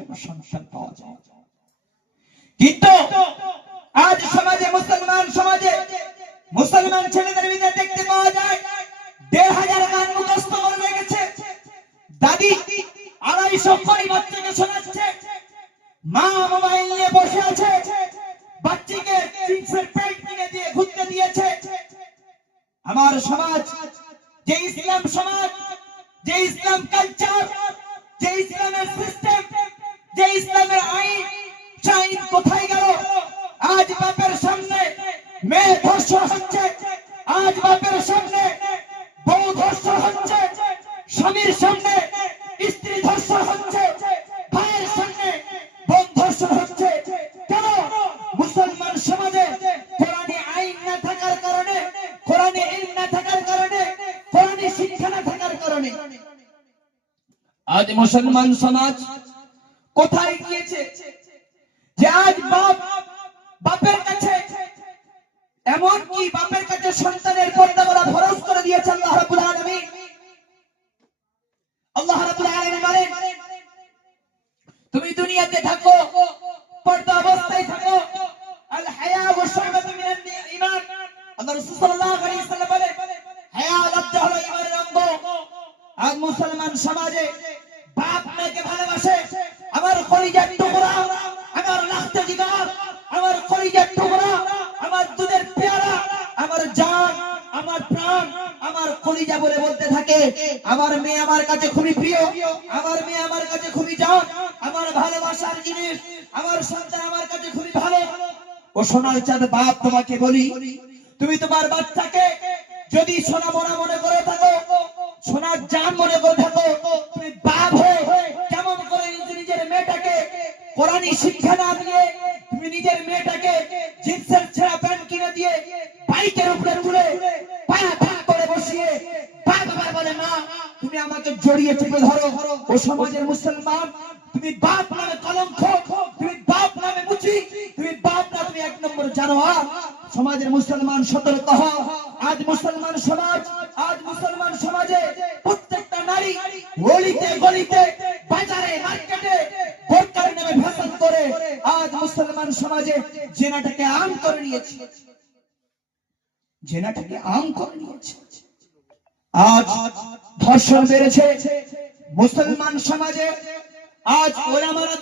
যেন সন্তান পাওয়া যায়। কিন্তু আজ সমাজে, মুসলমান সমাজে মুসলমান ছেলেদের ভিতরে দেখতে পাওয়া যায়, দেড় হাজার গান মুখস্থ করে রেখেছে দাদি আড়াইশো করে বাচ্চাকে শোনাচ্ছে। মা মোবাইল নিয়ে বসে আছে। বাচ্চাকে জিন্সের প্যান্ট কিনে দিয়ে ঘুরতে দিয়েছে। আমার সমাজ, যে ইসলাম সমাজ, যে ইসলাম কালচার যে ইসলামের সিস্টেম আইন কোথায় গেল? আজ বাপের সামনে মেয়ে ধর্ষণ হচ্ছে। আজ বাপের সামনে বউ ধর্ষণ হচ্ছে। স্বামীর সামনে স্ত্রী ধর্ষণ হচ্ছে। ভাইয়ের সামনে বোন ধর্ষণ হচ্ছে। কেন? মুসলমান সমাজে কোরআনে আইন না থাকার কারণে, কোরআনে ইলম না থাকার কারণে, কোরআনে শিক্ষা না থাকার কারণে আজ মুসলমান সমাজ কোথায় গিয়েছে যে আজ বাপ বাপের কাছে কি বাপের কাছে সন্তানের পর্দা করা ফরজ করে দিয়েছে আল্লাহ রাব্বুল আলামিন। আল্লাহ রাব্বুল আলামিন বলেন, তুমি দুনিয়াতে থাকো, পর্দা অবস্থায় থাকো, আল হায়া লজ্জা হলো অঙ্গ। আজ মুসলমান সমাজে আমার কলিজা বলে বলতে থাকে, আমার মেয়ে আমার কাছে খুবই প্রিয়, আমার মেয়ে আমার কাছে খুবই জান আমার ভালোবাসার জিনিস, আমার সন্তান আমার কাছে খুবই ভালো। ও সোনার চাঁদ বাপ তোমাকে বলি, তুমি তোমার বাচ্চাকে যদি সোনা মোনা মনে করে থাকো, সোনার জান মনে করে থাকো, তুমি বাপ হয়ে কেমন করে নিজের মেয়েটাকে কোরআনী শিক্ষা না দিয়ে তুমি নিজের মেয়েটাকে জিন্সের তুমি আমাকে জড়িয়ে চেপে ধরো। ও সমাজের মুসলমান, তুমি বাপ নামে কলঙ্ক, তুমি বাপ নামে মুচি, তুমি বাপ না, তুমি এক নম্বর জানোয়ার। সমাজের মুসলমান সতর্ক হও আজ মুসলমান সমাজ, আজ মুসলমান সমাজে প্রত্যেকটা নারী গলিতে গলিতে, বাজারে, মার্কেটে বোরকার নামে ফ্যাশন করে আজ মুসলমান সমাজে জেনাটাকে আম করে নিয়েছে। জেনাটাকে আম করে নিয়েছে। আজ ধর্ষণ বেড়েছে মুসলমান সমাজে। আজ ওলামারা